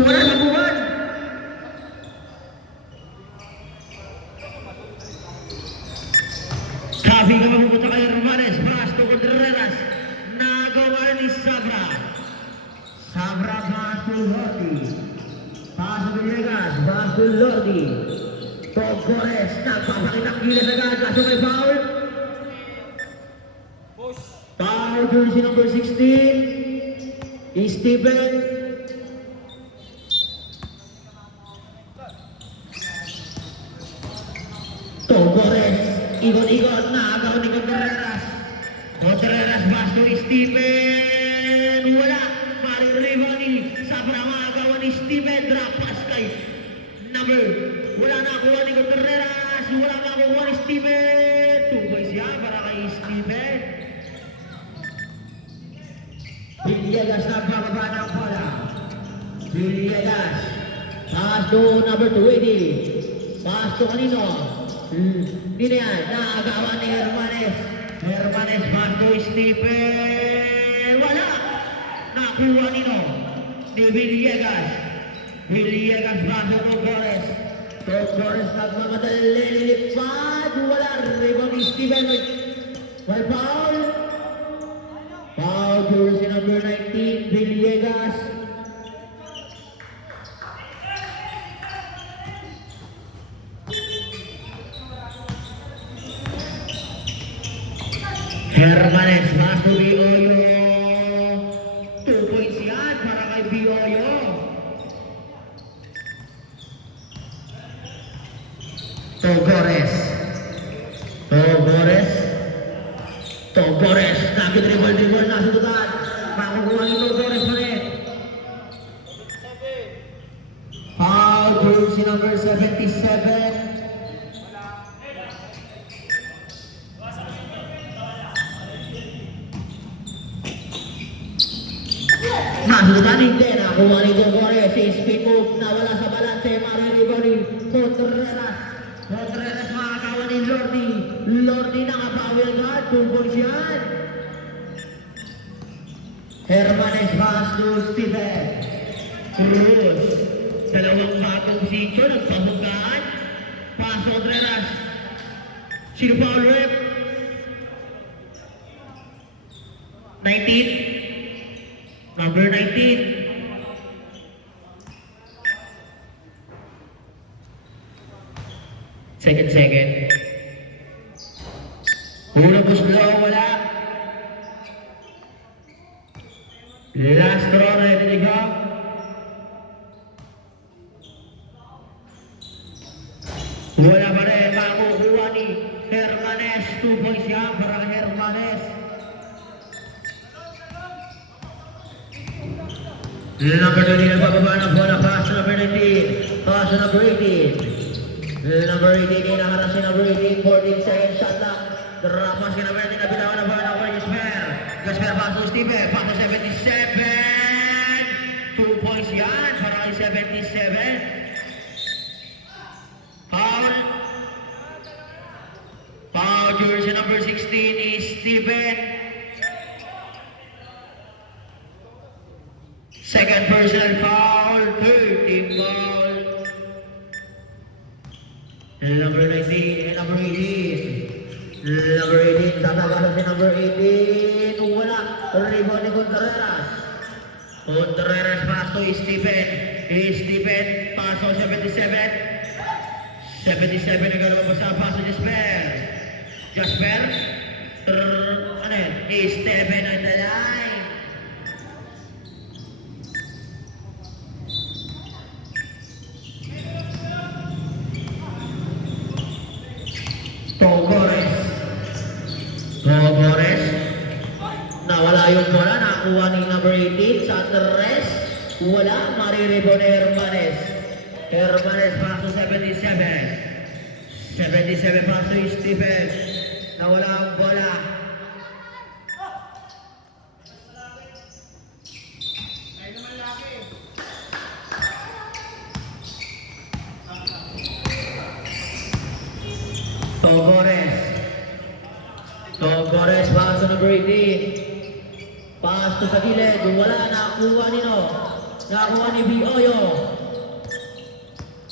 wala sa buwan. Traffic ka mapupunta kay Romanes. Pass to Contreras. Nagawa ni Sabra. Sabra pass to Lordi. Pass to Villegas. Pass to Lordi. Togores. Nagpapakita kilis agad. Kaso may foul. Foul jersey number 16. Steven. Togores. Ikot-ikot na agaw ni Contreras. Contreras pass to Steven. Wala. Maring rebound ni Sabra agaw ni Steven. Drop pass kay number. Wala na kuha ni Contreras. Wala na kuha ni Steven. 2 points siya para kay Steven. Villegas na bababa ng bola. Villegas. Pass to number 20. Pass to kanino? Hindi na yan. Naagawan ni Hermanes. Hermanes pass to Stephen. Wala. Nakuha nino. Ni Villegas. Villegas pass to Togores. Togores nagmamadali. Lilipad. Wala. Rebound ni Stephen. May foul. Foul jersey number 19. Villegas. Hermanes pass to Bioyo. 2 points yan para kay Bioyo. Togores. Togores. Togores. Nakidribble-dribble na sudutan. Makukuha ni Togores ulit. Foul jersey number 77. Nasudutan hindi. Nakuha ni Togores. Speed move. Nawala sa balanse. Mariribo ni Contreras. Contreras makakawa ni Lordi. Lordi nakapawil ka. 2 points yan. Hermanes pass to Steven. Cruz. Dalawang batong sityo. Nagpabukaan. Pass to Contreras. Sino pa ulit? 19. Number 19. Second. Unang puslo, wala. Last draw na ito. Wala pa rin. Makukuha ni Hermanes. 2 points yan para Hermanes. Number 20 nagbababa ng bola. Pass to number 19. Pass to number 18. Number 18 inaharap si number 18. 14 seconds shot lang. Drop pass kay number 18. Nabitawan na bola ng Gasper. Gasper pass to Steve. Pass to 77. 2 points yan para kay 77. Foul. Foul jersey number 16 is Steven. Second personal foul, third team foul. Number 19 and number 18. Number 18, tatagalan si number 18. Wala, rebound ni Contreras. Contreras pass to Stephen. Stephen pass to 77. 77 naglalabas sa pass to Jasper. Jasper. Ano yan? Stephen on the line. Togores. Nawala yung bola. Nakuha ni number 18. Sa tres. Wala. Marirebo ni Hermanes. Hermanes pass to 77. 77 pass to Stephen. Nawala ang bola. Togores. Togores pass to number 18. Pass to sa gilid. Wala. Nakuha nino. Nakuha ni Bioyo.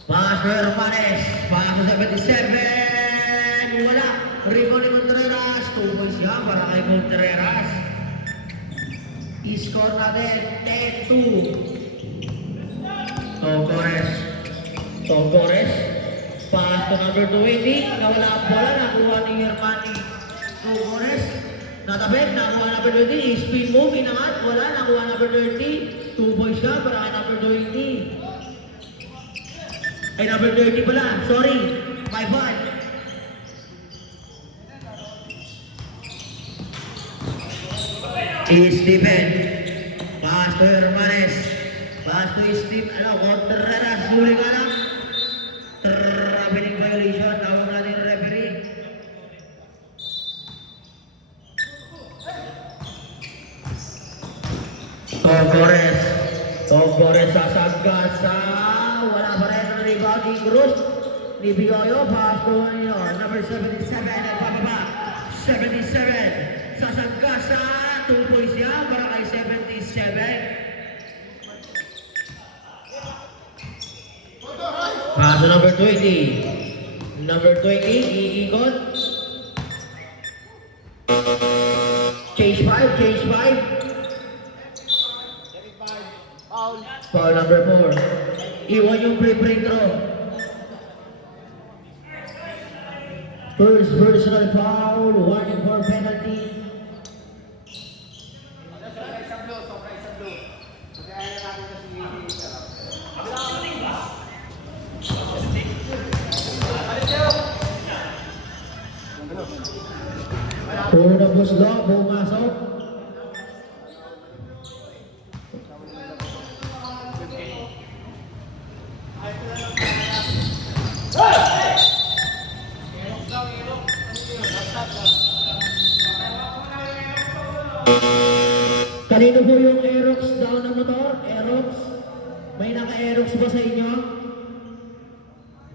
Pass to Hermanes. Pass to 77. Wala. Rebound ni Contreras. 2 points yan para kay Contreras. I-score natin 10-2. Togores. Pass to number 20. Nawala ang bola. Nakuha ni Hermani. Togores. Natabit. Nakuha number 20. Speed move. Inangat. Wala. Nakuha number 30. 2 points yan para kay number 20. Ay, number 30 pala. Sorry. My bad. Steven. Pass to Hermanes. Pass to Steve. Contreras. Huli ka lang. Traveling violation. Tawag natin yung referee. Togores sasagasa. Wala pa rin ang rebounding Cruz. Ni Bioyo. Pass to number 77. Nagbababa. 77. Sasagasa. 2 points yan para kay 77. Pass to number 20. Number 20, iikot. Change 5. Foul number 4. Iwan yung free throw. First personal foul, warning for penalty. Una Buslo, pumasok. Kanino po yung Aerox down ng motor? Aerox? May naka-Aerox ba sa inyo?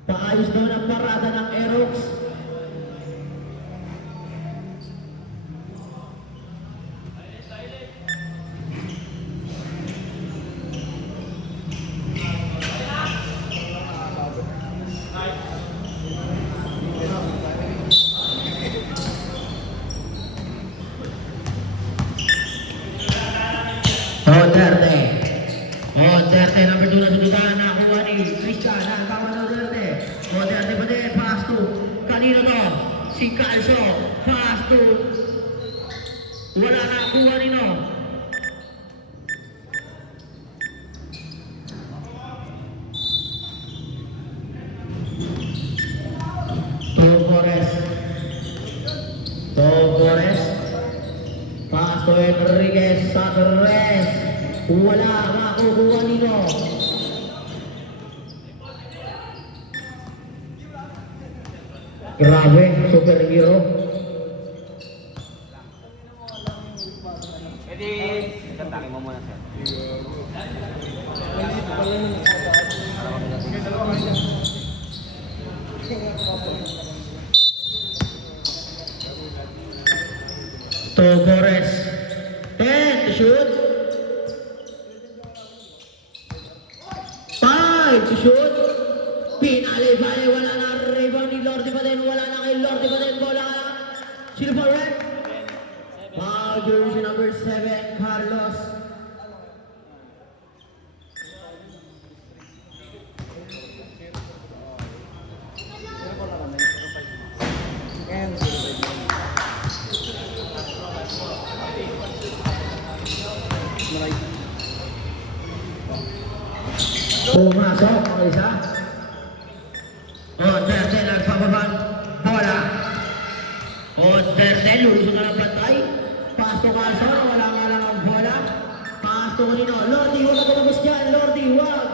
Paayos daw ng parada ng Aerox. Duterte, number 2 na sudutan, nakuha ni Christian, nakawa na Duterte. Duterte pa din, pass to, kanino to? Si Calcio, pass to, wala na, kuha nino. Togores, pass to Enriquez, Sanchez. Wala, makukuha nino. Grabe, superhero. Pwede, tatangin mo muna sir. Togores. 10 to shoot. 5 to shoot. Pinali-bali, wala na rebound ni Lordi pa din. Wala na kay Lordi pa din. Bola ka. Sino pa rin? Foul jersey number 7, Carlos. Pumasok ang isa. Duterte nagpapabang bola. Duterte lulusot na ng bantay. Pasto Calzor, wala nga lang ang bola. Pasto kanino. Lordi, huwag na tumagos dyan. Lordi, huwag.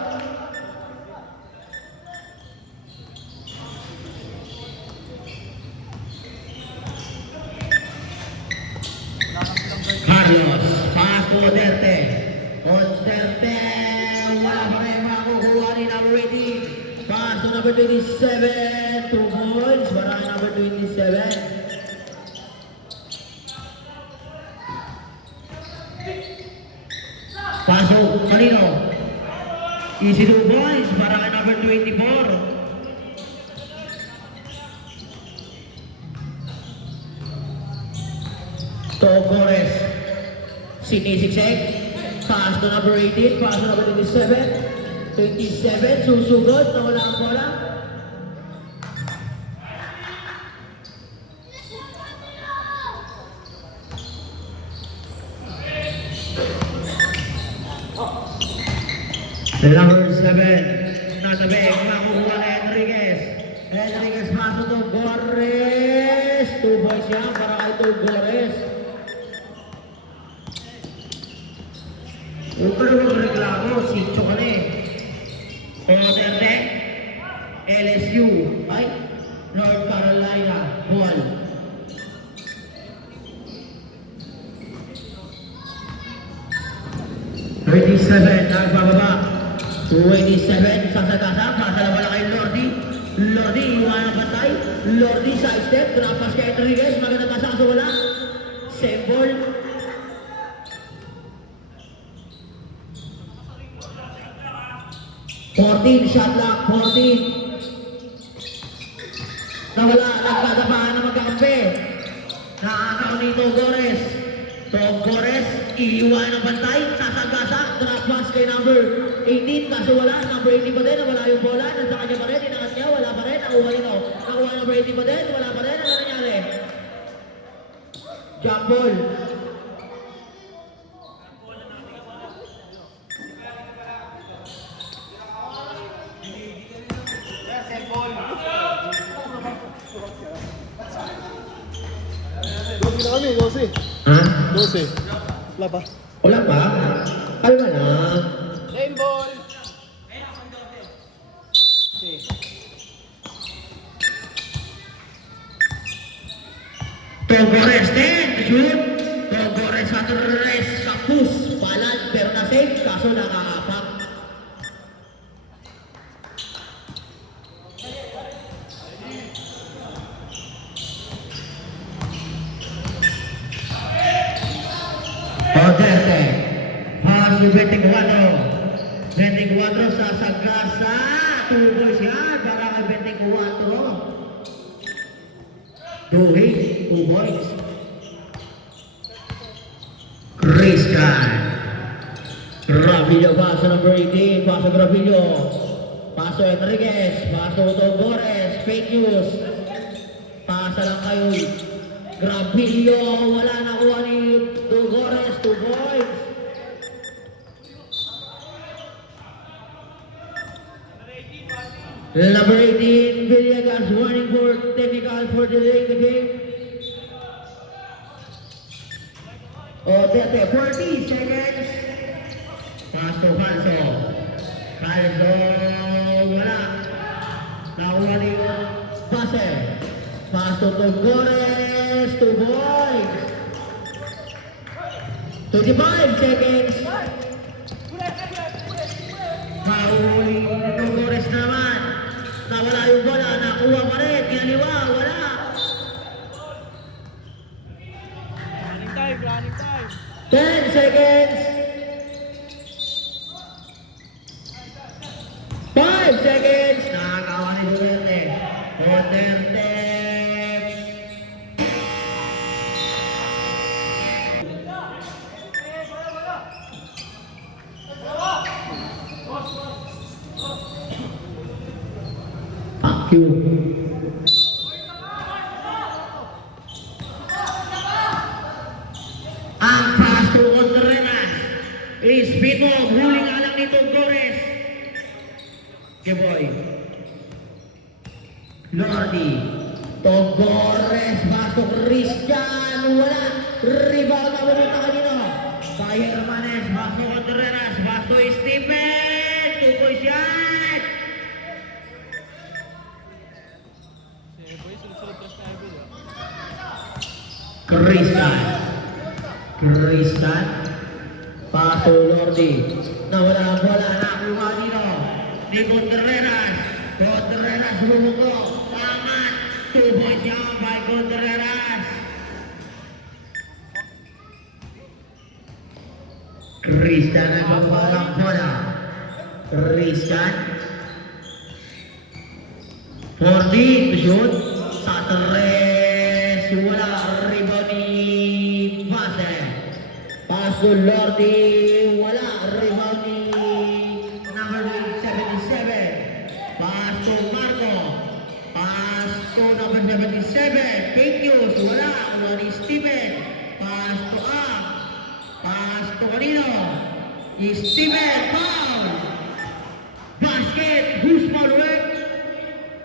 Carlos, pasto Duterte. Duterte, wala pa rin makukuha ni number 18. Pass to number 27. 2 points para kay number 27. Pasok, kanino? Easy 2 points para kay number 24. Togores. Sinisiksik. Pass to number 18. Pass to number 27. 27. Susugod. Nawala ang bola. The number 7. Natabing. Makukuha na Enriquez. Enriquez pass to Togores. 2 points yan para kay Togores. Ukulong reklamo si Chocole. Oterte. LSU. Ay, North Carolina. Ball. Nagbababa. 27, sasagasa, pasa na pala kay Lordi. Lordi, iwan ang patay. Lordi, side step, drop pass kay Enriquez. Maganda pasa kaso wala. Same ball. Shot clock, 14. Nawala, nagkatapahan na magkakampi. Nakakaw ni Togores. Togores, iiwan ang bantay. Sasagasa, drop pass kay number 18. Kaso wala, number 18 pa din. Nawala yung bola. Nasa kanya pa rin, inakas niya. Wala pa rin, nakuha nito. Nakuha number 18 pa din. Wala pa rin, ano nangyari? Jump ball. Kami, 12. Ha? 12. Wala pa. Wala pa? Kalma na. Game ball. Togores din, shoot. Togores at res, kapus. Balat, pero na-save. Kaso nakakapak. Oterte. Pass yung 24. 24 sa Sagasa. 2 boys yan. Para kay 24. 2 hits, 2 points. Rizkan. Ravillo paso number 18. Paso Ravillo. Paso Enriquez. Paso Togores. Fake news. Pasa lang kayo. Gravillo. Wala na kuha ni Togores. 2 points. Number 18, Villegas warning for technical for delaying the game. Otete, 40 seconds. Pass to Falso. Falso, wala. Nakuha ni Pase. Pass to Togores, 2 points. 25 seconds. Mahuli ni Togores naman. Nawala yung bola, nakuha pa rin, kinaliwa, wala. Running time. 10 seconds. 5 seconds. Nakakawa ni Duterte. Duterte. Thank you. Ang pass to Contreras is Pito, huling alang ni Togores. Boy. Lordi. Togores, pasok Rizkan, wala. Rebound na pumunta kanino. Kay Hermanes, pasok Contreras, pasok Stephen. 2 points yan. Kristan. Paso Lordi. Nawala ang bola. Nakuha nito. Ni Contreras. Contreras bumuko. Angat. 2 points yan by Contreras. Kristan ang pagbalang bola. Christian. 40 to shoot. Sa tres. Wala. Rebound ni Base. Pass to Lordy. Wala. Rebound ni number 77. Pass to Marco. Pass to number 77. Pinyos. Wala. Wala ni Steven. Pass to Up. Pass to kanino? Steven. Foul. Basket. Who's foul work?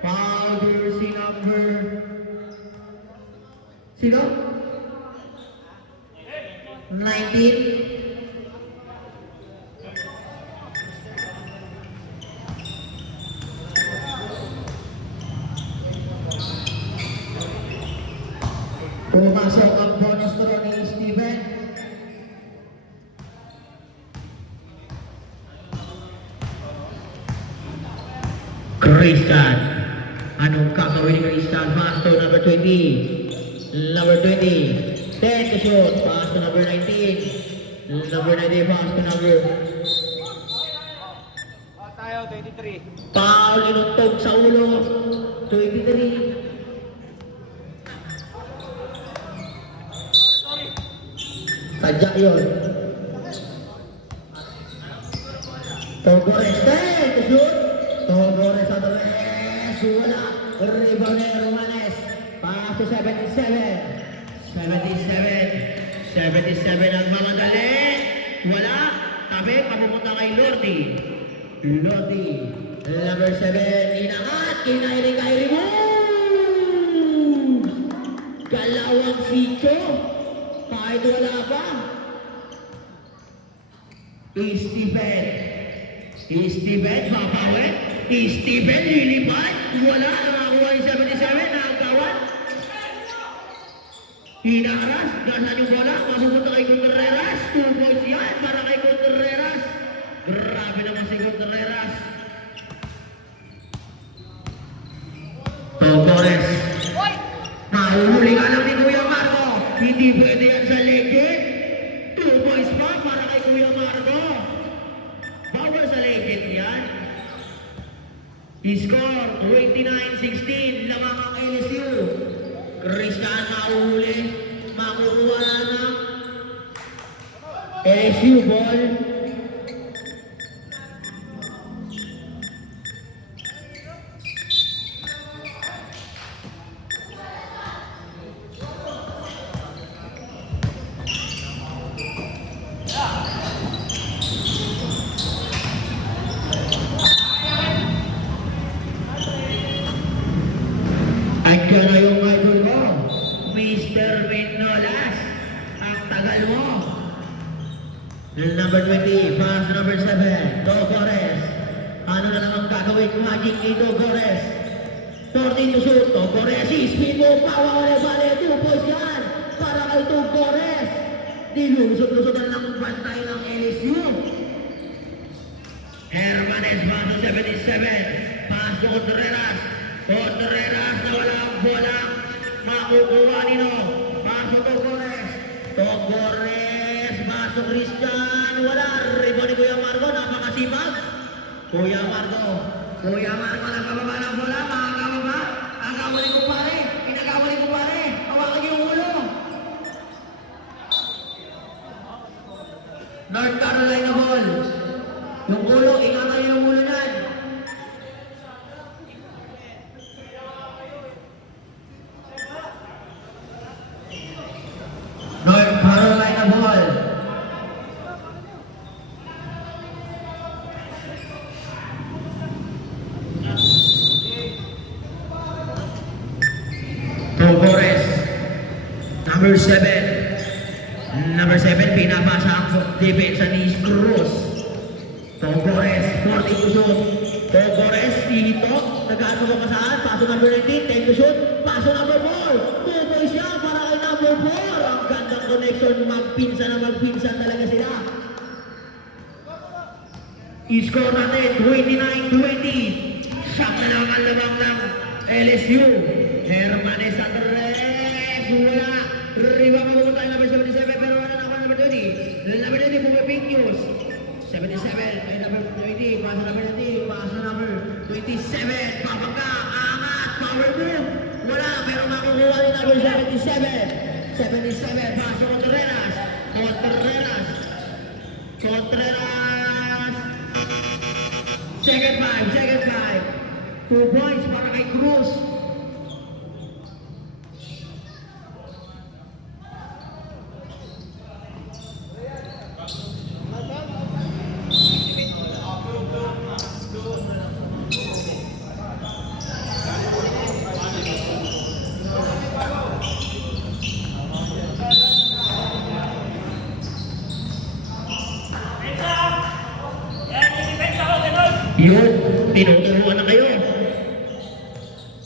Foul jersey number. Sino? 19. Pumasok ang bonus throw ni Steven. Christian. Anong kakawin ni Christian? Pass to number 20. Number 20. 10 to shoot. Pass to number 19. Number 19 pass to number. Tayo, 23. Foul, inuntog sa ulo. 23. Sadya yun. Togores, 10 to shoot. Togores sa tres. Wala. Rebound ni Romanes. Pass to 77. 77 ang mga dali. Wala. Tabi, papupunta kay Lordy. Lordy. Number 7. Inangat. Kinairing kay remove. Kalawang Sicho. Kahit wala pa. Steven, papawin. Steven, lilipad. Wala. Nakakuha yung 77. Nakagawan. Hinaras. Nasaan yung bola? Mapupunta kay Contreras. 2 points yan para kay Contreras. Grabe naman si Contreras. Togores. Mahuhuli ka lang ni Kuya Marco. Hindi pwede yan sa legend. 2 points pa para kay Kuya Marco. Bawal sa legend yan. Score 29-16. Lamang ang LSU. Christian mahuhuli. Makukuha na ng LSU ball. Andiyan na yung idol mo, Mr. Minolas. Ang tagal mo. Number 20, pass number 7, Togores. Ano na naman gagawin ko Magic ni Togores? 14 to shoot, Togores. Speed mo, power, bale, 2 points yan. Para kay Togores. Dilusot-lusotan lang bantay ng LSU. Hermanes, pass to 77. Pass to Contreras. Contreras na wala ang bola. Makukuha nino. Paso Togores. Togores. Paso Christian. Wala. Rebound ni Kuya Marco. Napakasipag. Kuya Marco. Nagpababa ng bola. Makakawa ba? Agawa ni kumpare. Pinagawa ni kumpare. Hawakan niyo yung ulo. North Carolina ball. Yung ulo. Ingatan niyo yung ulo niyan. North Carolina ball. Togores. Number 7. Number 7, pinapasa ang defensa ni Cruz. Togores, 40 to shoot. Togores, dito. Nag-ano ba masaan? Paso number 19, 10 to shoot. Paso number 4. 2 points siya para kay number 4. Ang gandang connection, magpinsan talaga sila. I-score natin, 29-20. Sakta naman ang lamang ng LSU. Hermanes sa tres. Wala. Riba mabubuta yung number 77 pero wala naman number 20. Number 20 Pumaping News. 77 ay number 20. Paso number 77, pass to Contreras. Contreras. Second five. 2 points para kay Cruz. Yun, tinuturuan na kayo.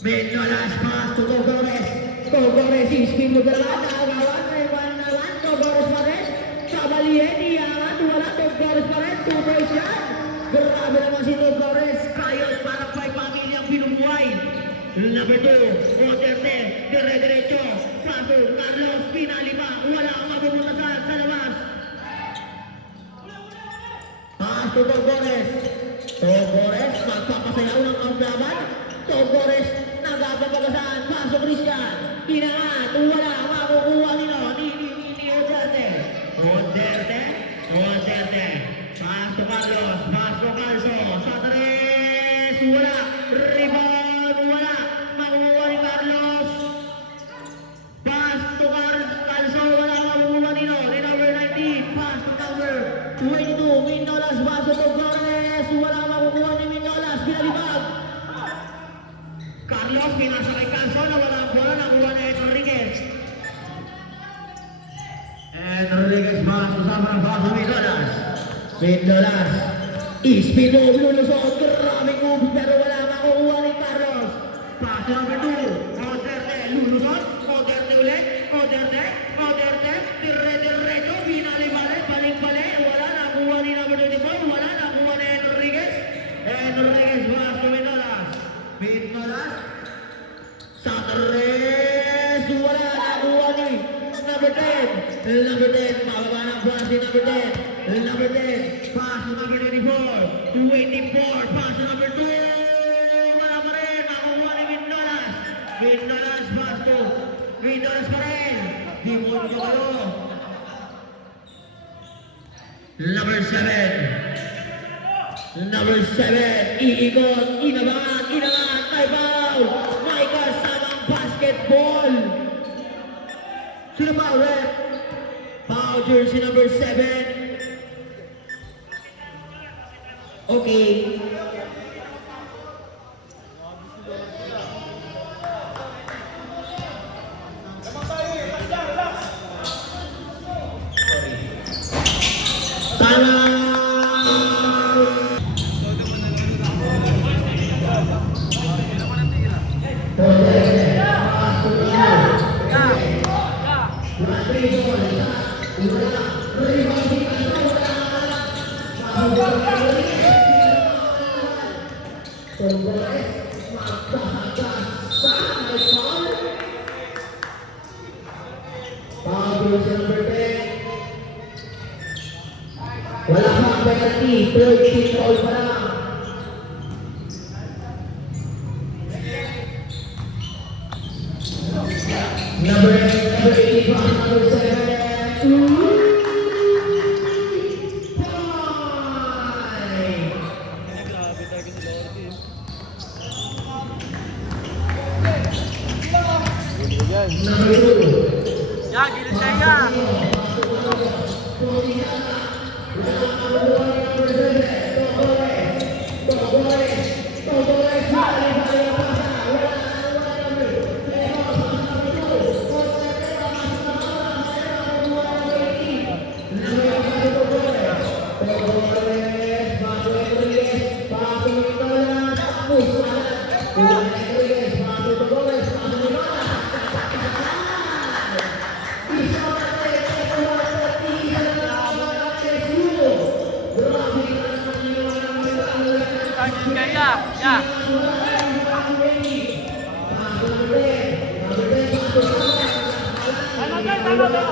Menolas pass to Togores. Togores, ispin mo dalawa, nakagawan, may one na lang, Togores pa rin. Kabalien, iyangan, wala, Togores pa rin, 2 points yan. Grabe naman si Togores, kayot para may pamilyang pinumuhay. Number 2, Oterte, dire-diretso, Santo, Carlos, pinalima, wala ang mapupuntasan sa labas. Pass to Togores. Togores, magpapasayaw ng kamplaban. Togores, nagpapagasan. Paso Christian. Kinangat, wala, makukuha nila. Ni Oterte. Oterte. Paso Carlos, Paso Calzo. Sa tres, wala. Rebound, wala. Makukuha ni Carlos. Paso Calzo, wala. Makukuha nila. Ni number 19, paso number 22. Minolas, Paso Togores. Wala makukuha ni Minolas. Pinalibag. Carlos, pinasa kay Calzo na wala ang bola. Nakuha ni Enriquez. Enriquez pass. Usama ng paso Minolas. Minolas. Ispin mo, lulusot. Maraming moves pero wala makukuha ni Carlos. Paso number 2. Oterte. Lulusot. Oterte ulit. Oterte. Dire-diretso. Binali-balik. Balik-balik. Wala nakuha ni number 24. Wala nakuha ni Enriquez. Enriquez paso Minolas. Minolas. Sa tres, wala nakuha ni number 10. Number 10, pababa ng pass ni number 10. Number 10, pass to number 24. 24, pass to number 2. Wala pa rin, nakuha ni Minolas. Minolas pass to Minolas pa rin. Demonyo kayo. Number 7. Number 7, iikot, inabangan, may foul, may kasamang basketball. Sino ba, ref? Foul jersey number 7. Okay. Wala kang penalty, third team foul pa lang. Number 8, number 7. Grabe talaga si Lordy. Number 2. Ya, gilid tayo ya. Kaya, ya. Tama.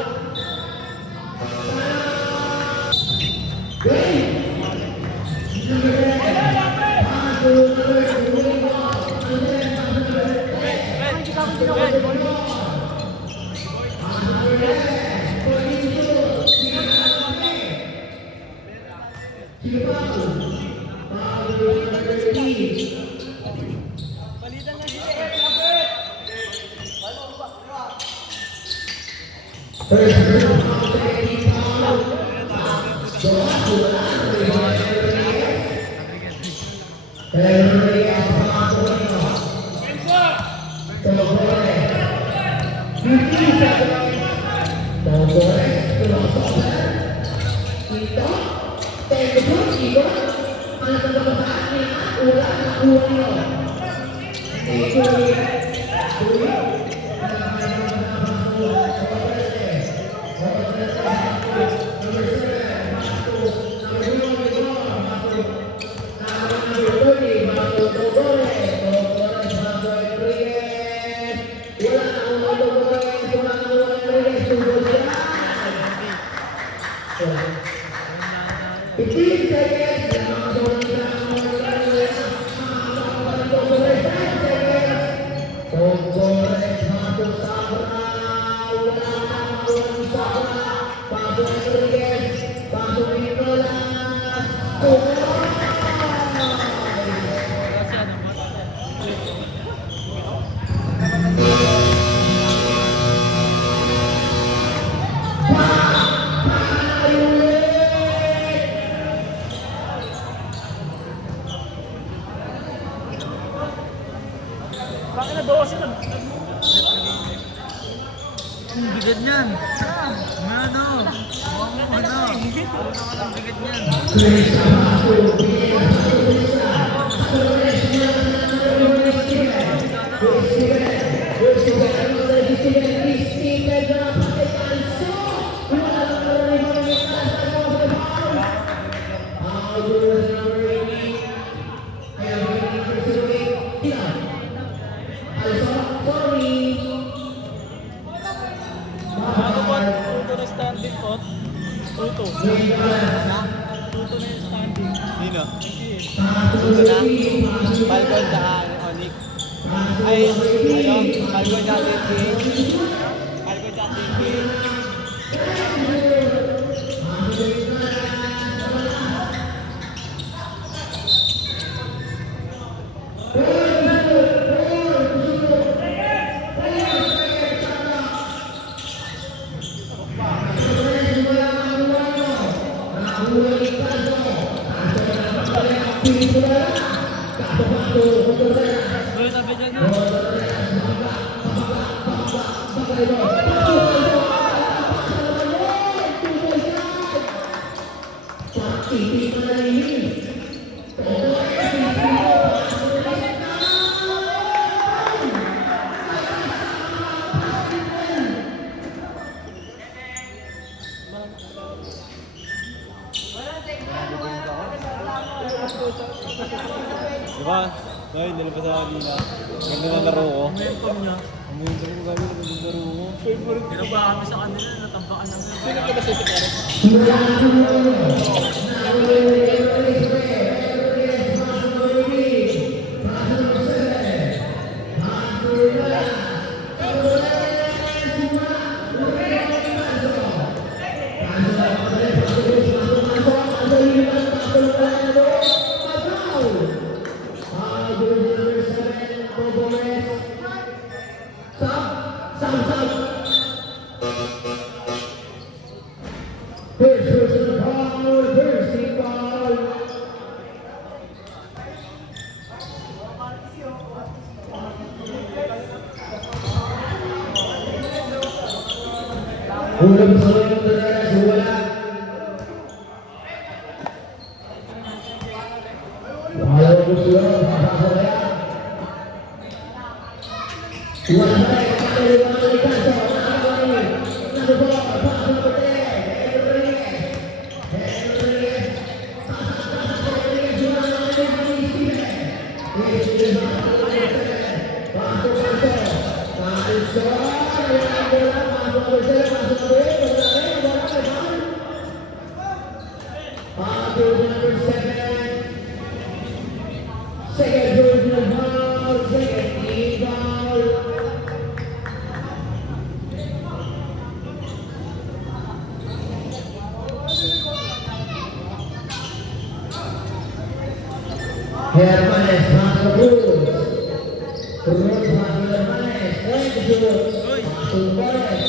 Bakit na 12 na? Ang bigat niyan. Ano? Ano? Ang bigat niyan. Bago po, tuto na standing po. Tuto. Tuto na yung standing. Nino? Tuto na? Falcon tsaka Onyx. Ay, Falcon tsaka TK. Falcon tsaka TK. Uy, tabi dyan na. Diba? Ay, nilabas sa kanina. Ganda ng laro ko. Momentum niya. Momentum ko kami, ganda ng laro ko. Favorite. Pinaba kami sa kanila, natampakan namin. Sino ka ba sa sikari? Ulang solo yung Contreras, wala. Walang gusto lang, makakasaya. Wala na tayo, kapatid, mga Licaso, nakakawin. Nado po, pass na puti. Rodriguez, second version ball, second ball. Hermanes, masuk Cruz. Cruz masuk Hermanes, masuk Cruz. Masuk Cruz.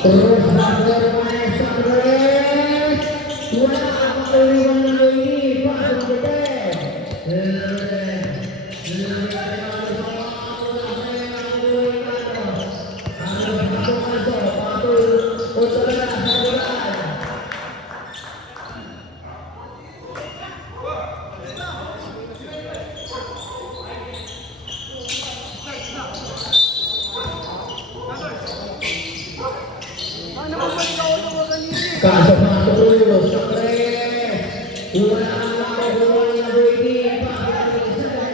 Terus Bagor Maestro Torres. Wala makaiwan na ini pasok gede. Kaso masuk terus Torres. Wala makaiwan na ini pasok gede.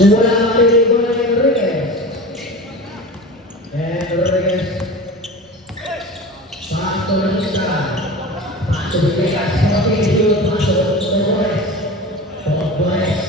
Bola dari bola Enriquez. Enriquez. Pasok Nusa. Pasok diberikan seperti itu. Pasok Torres. Torres.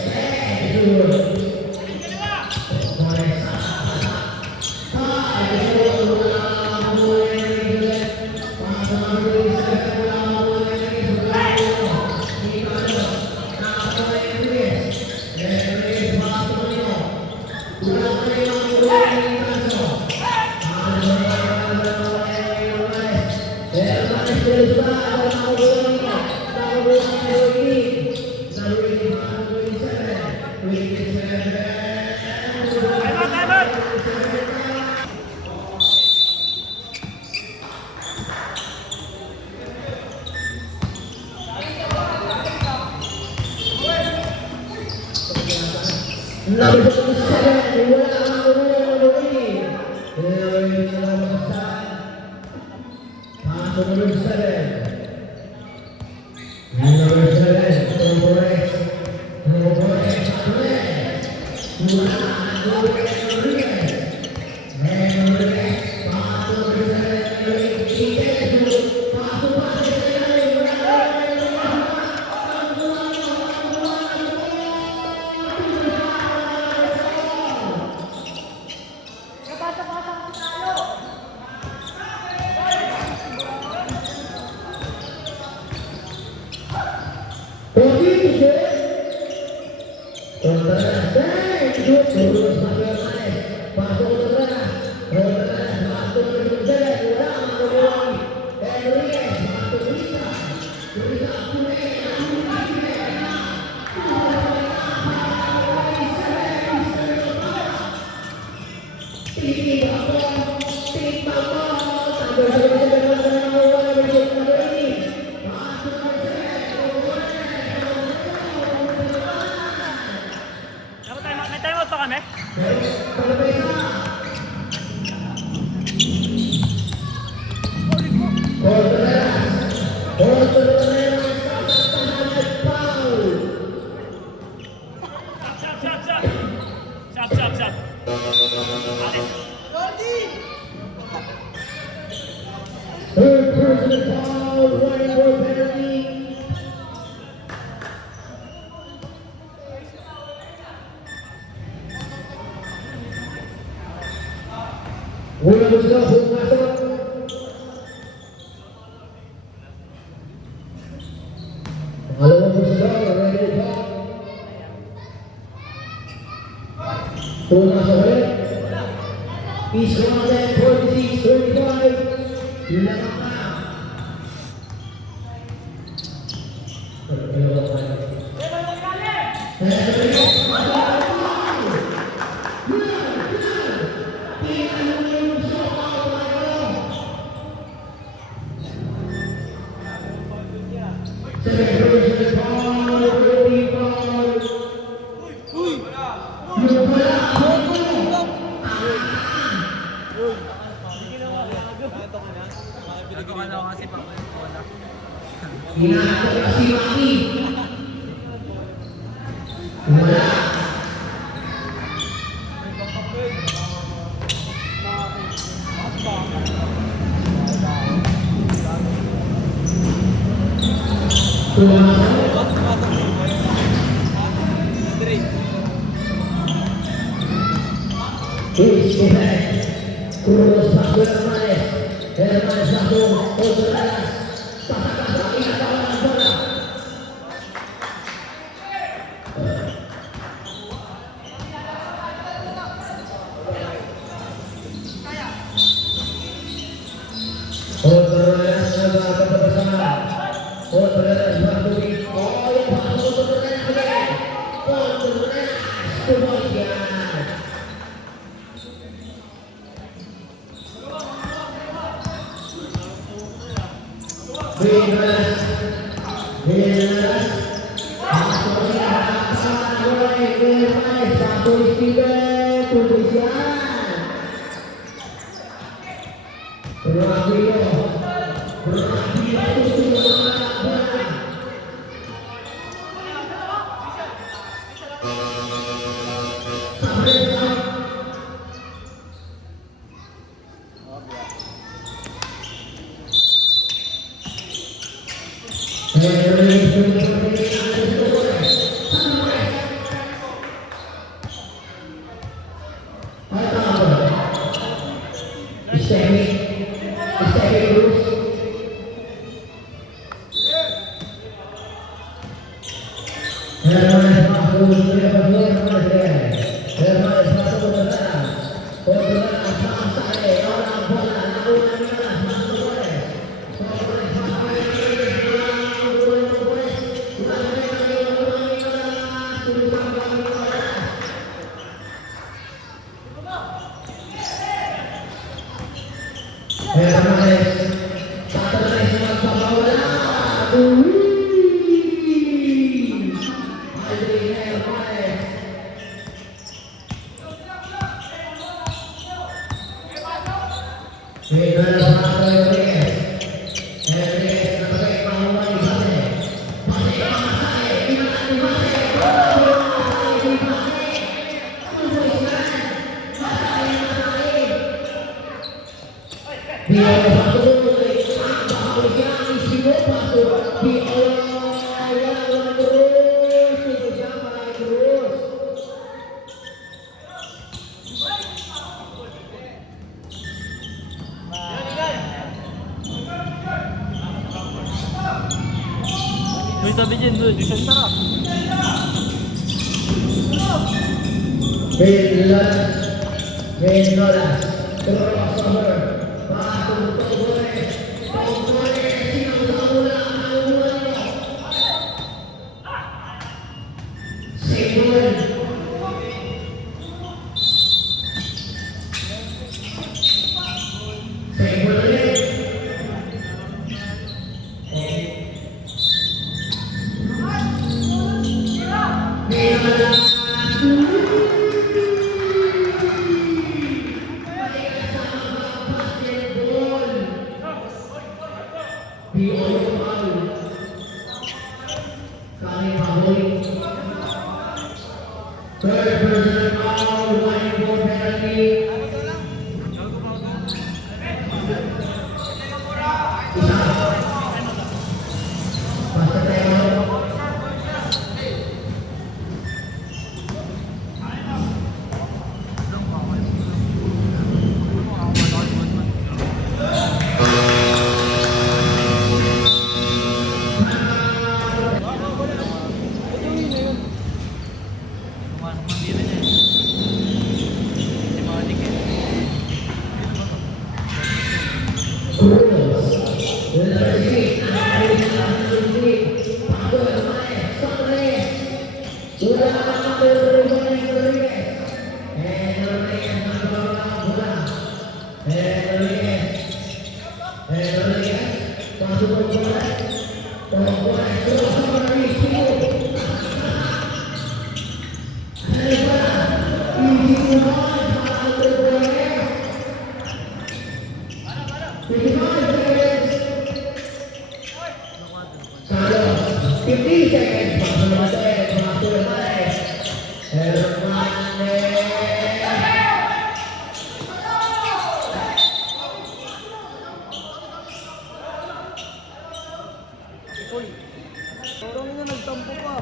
May timeout pa kami? Sap. Third person foul, running for penalty. Bola Nusa masuk. Bola Nusa ready to foul. Bola masuk. is 146-25. Lamang na. Ito ka na kasi pang wala. Hinahanap si Maki. Wala. Cruz pasó Hermanes. Hermanes pasó. Contreras. Pasa y acaba la bola. Contreras agak bersama. Contreras masuk. Oh, yang masuk Contreras. Contreras kemudian. Bebas, bebas, satu istimewa kepolisian. Raffio itu May sabi dyan, isang sarap. Vendolas, crossover, pasok Togores, sinasawala ang ulo. Seguin. Di Oyo Paul. Parang ina, nagtampo pa.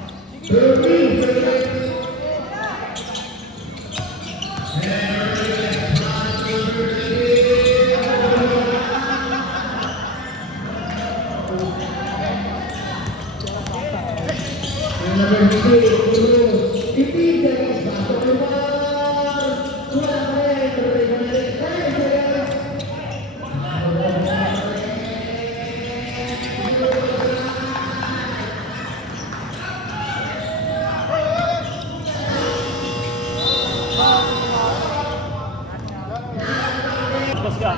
Bas ka.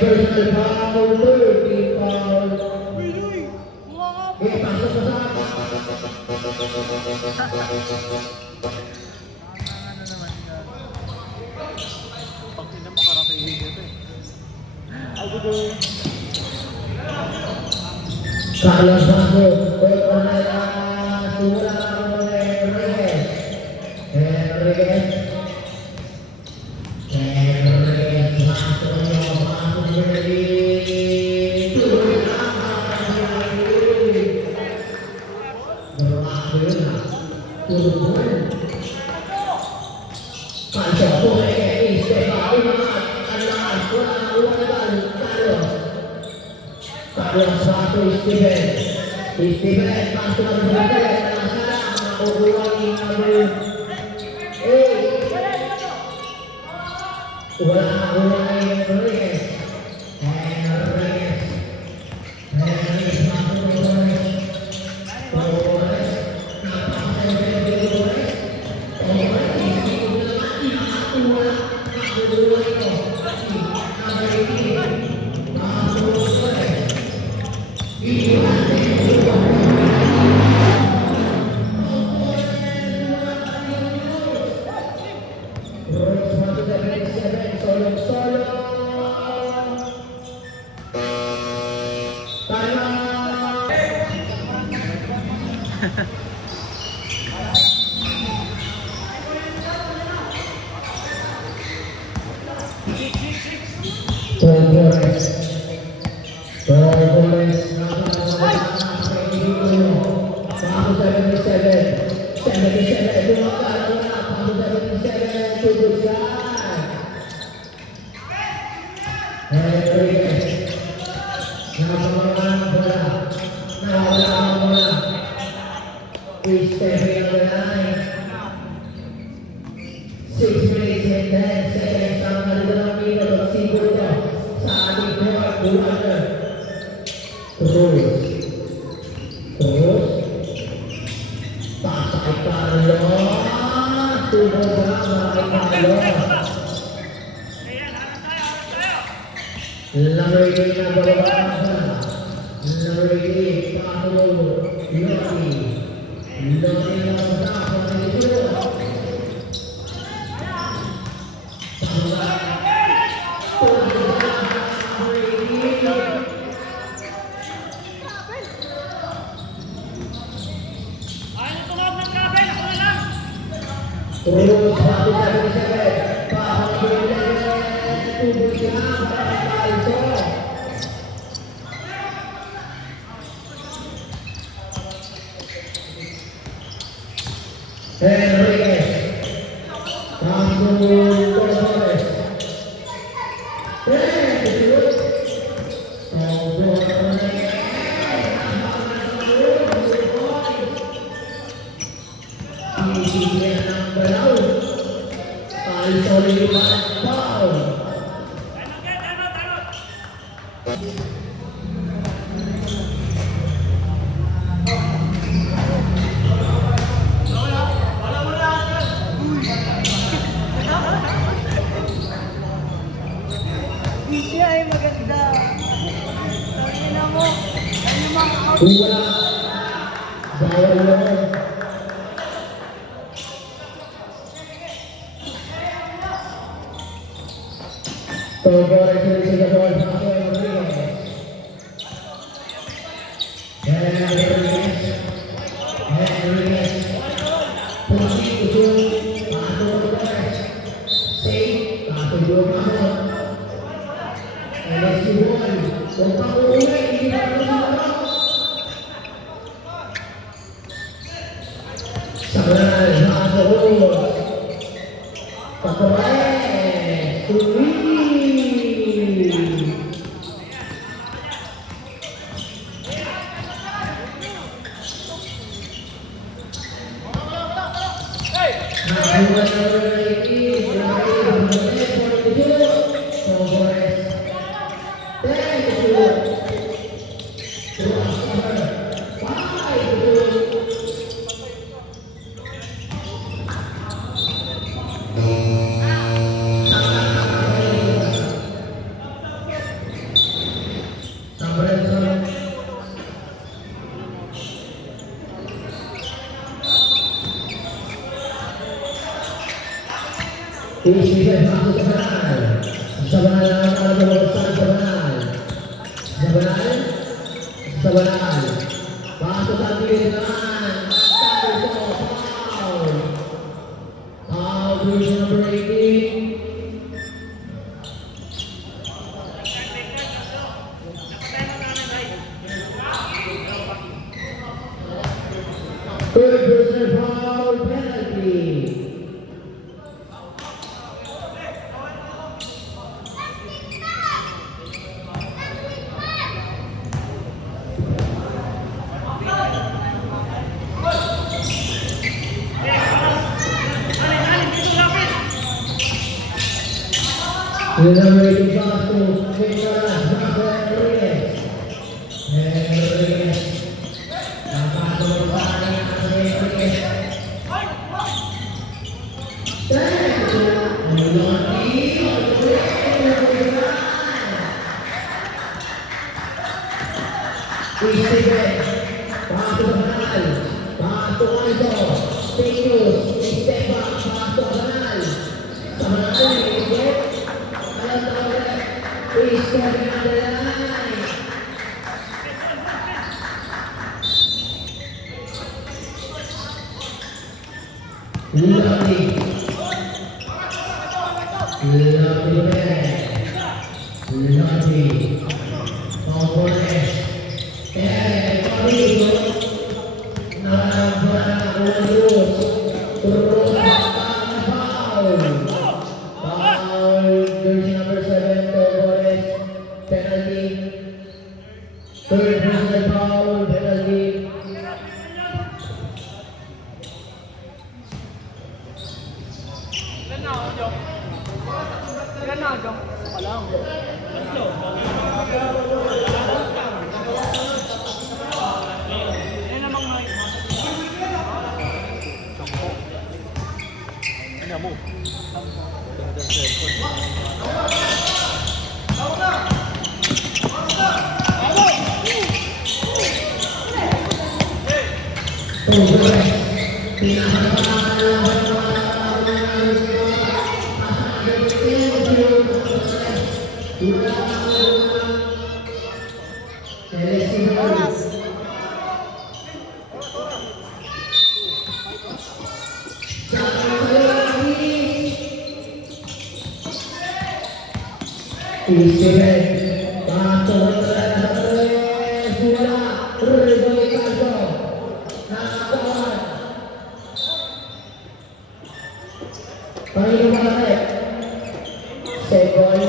personal foul, 30 foul. Okay, pasok sa Pag ina mo, parang kay Higit eh. Carlos Bago, Cornela, Sula, Enriquez. Enriquez, masuk nyo, masuk ready. Berlaku na, turun. Pasok po eh, Estefao naman, alas, wala na balik, Carlos Bago, Steven, masuk na ready, makukuha ni number 8. Wala ni Enriquez. Enriquez masuk ke Torres. Torres, napakasal dari Torres. Torres, isi udah mati, satu bola. Masuk dulu itu. Number 18. Masuk Torres. Ini Terus masuk dari 7, solo. Torres, masuk 77, dua kali masuk 77, tujuan. Enriquez, nawalan bola. Steven Ronaldo. 6 minutes and 10 seconds sama di dalam minuto siguro saat itu bulan terus pasai Carlos tubuh beramai Carlos lagi na berbahasa lagi Pablo Yori Terus waktu dari saya paham tubuh siapa itu Enriquez langsung Torres Siya ay maganda. Sabi na mo, ano mga Dua bawah Torres dari segi bola satu Enriquez posisi ujung masuk Torres satu dua masuk Messi bola umpan mulai di dalam Sabar masuk Pakai Suri Istibet masuk Sabanal. Sabanal ang nakagawasan Sabanal. Sabanal. Sabanal. Pasok ang pilit naman. Tayo po. Foul. Foul. Version number 18. Third personal foul penalty. Number 18 pass to Nicolas Rodriguez. Rodriguez. Napasok pa rin ang Rodriguez. Istibet. Pasok sa kanal. Pasok ang ito. Tingos. Step back. Pasok sa kanal. Sa kanal. Istibet. Please go down the line. Lovely. Lovely man. Lovely. Component. Pablo. Nabara Ulus. Turun ang foul. Foul. Jersey number 7. Torres. Penalty. Third personal foul. Penalty. Ano mo? Istibet. Pasok sa tres. Wala. Ricardo. Nakakawan. Panginoon bakit? Second.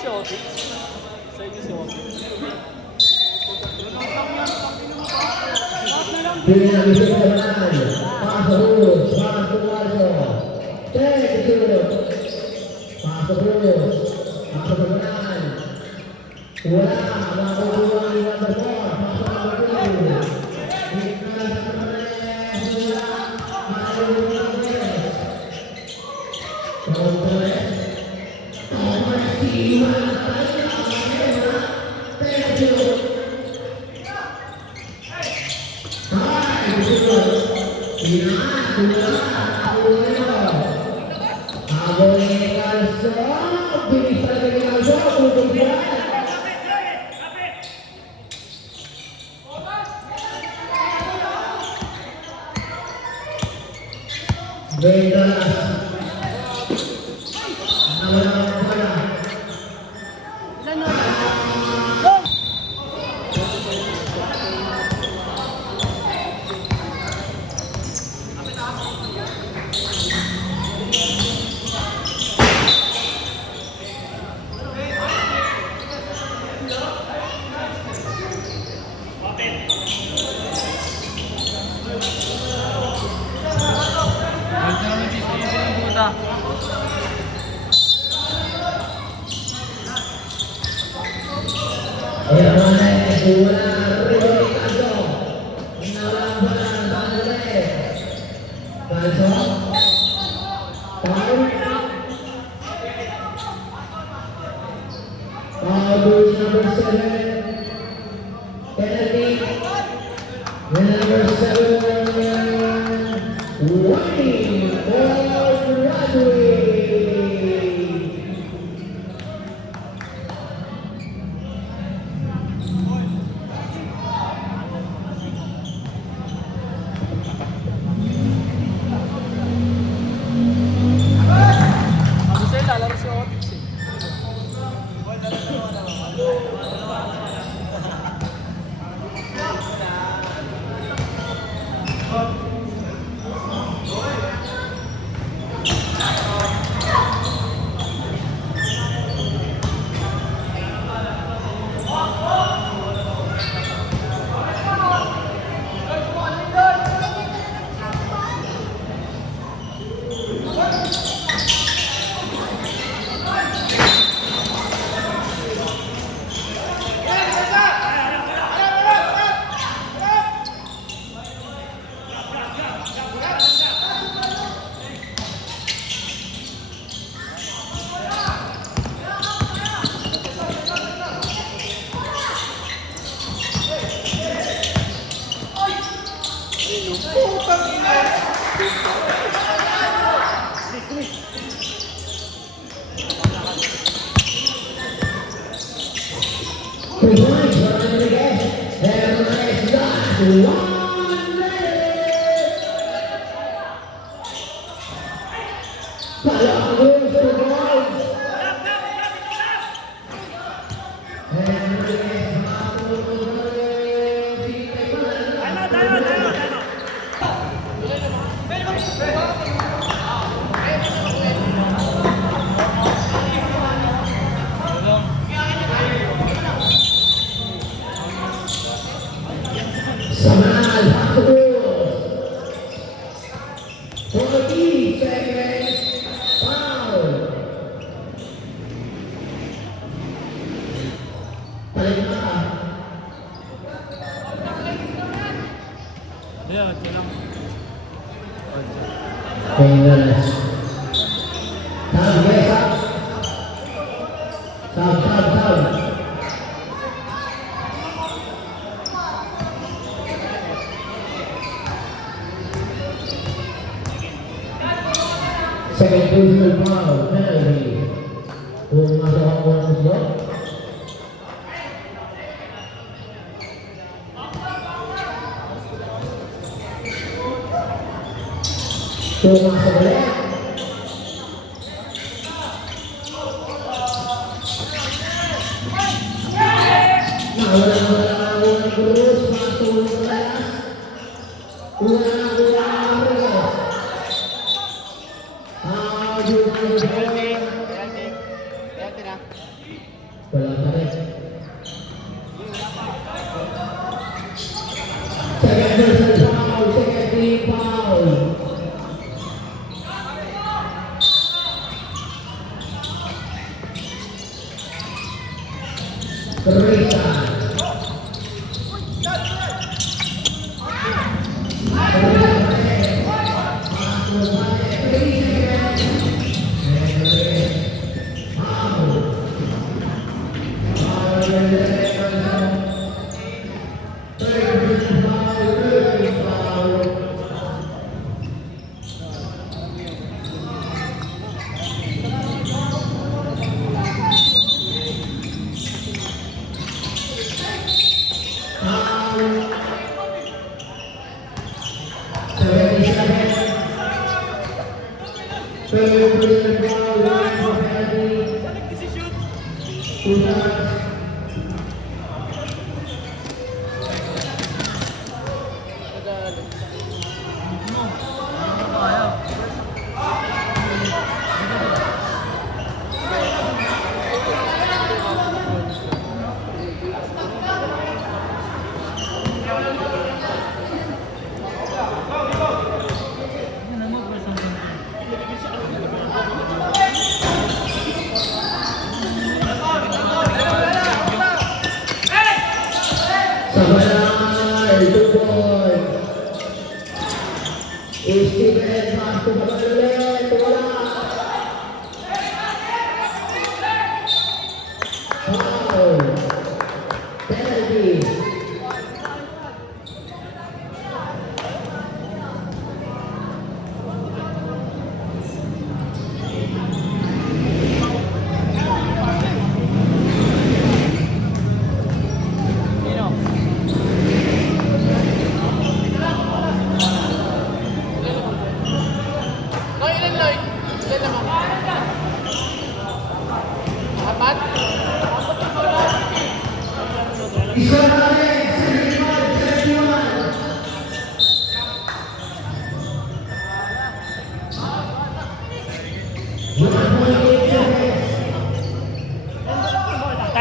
Si Otis. Sa inyo si Otis. Dengan bisa menang. Pasok. Pasok Waldo. Cek itu. Pasok terus. Pasok menang. Wala. Mampu buang di nomor 4. Pasok nomor 7. Number 7, penalty. Number 7. Winning or graduate. Ano sa'yo, lalaro si Otis eh. Presents Rodriguez, and next last one minute. Palangos to goals. And Rodriguez habol Samal Hakubos. 40 seconds. Foul. Paling mata. Ayan, kailang. Fingers. Sab, guys, sab. Sab, sab, sab. Second personal foul, penalty. Kung masuk ang unang slot. Kung masuk ulit. Nawala terus, masuk ulit. Ulang. Wala pa rin. Second personal foul, second team foul. Teresa. Ano mo, person?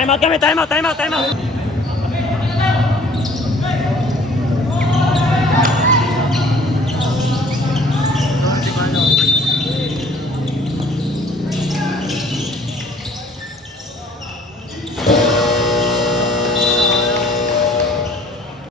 Time out kami, time out.